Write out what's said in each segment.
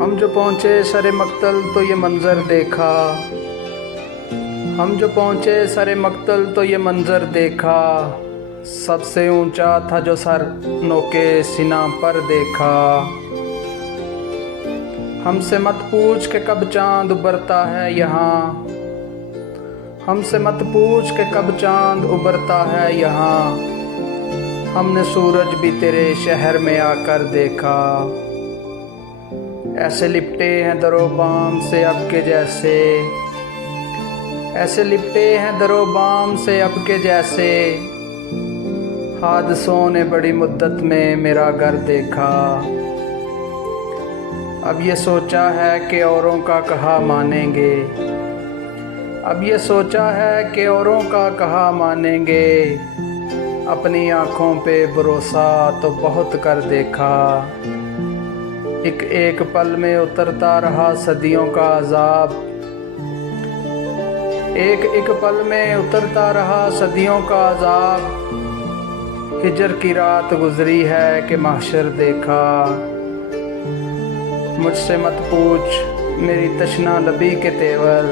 हम जो पहुँचे सरे मक्तल तो ये मंज़र देखा। हम जो पहुँचे सरे मक्तल तो ये मंज़र देखा। सबसे ऊंचा था जो सर नोके सीना पर देखा। हमसे मत पूछ के कब चांद उबरता है यहाँ। हमसे मत पूछ के कब चांद उबरता है यहाँ। हमने सूरज भी तेरे शहर में आकर देखा। ऐसे लिपटे हैं दरो बाम से अब के जैसे। ऐसे लिपटे हैं दरो बाम से अब के जैसे। हादसों ने बड़ी मुद्दत में मेरा घर देखा। अब ये सोचा है कि औरों का कहा मानेंगे। अब ये सोचा है कि औरों का कहा मानेंगे। अपनी आँखों पे भरोसा तो बहुत कर देखा। एक एक पल में उतरता रहा सदियों का अजाब। एक एक पल में उतरता रहा सदियों का अजाब। हिजर की रात गुजरी है कि महशर देखा। मुझसे मत पूछ मेरी तशना लबी के तेवर।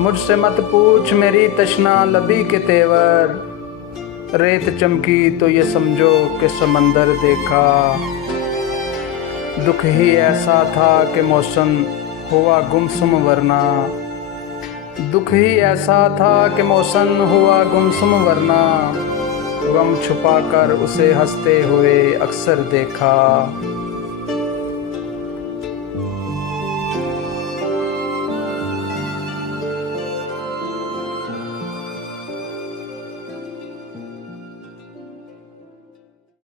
मुझसे मत पूछ मेरी तशना लबी के तेवर। रेत चमकी तो ये समझो कि समंदर देखा। दुख ही ऐसा था कि मौसम हुआ गुमसुम वरना। दुख ही ऐसा था कि मौसम हुआ गुमसुम वरना। गम छुपा कर उसे हंसते हुए अक्सर देखा।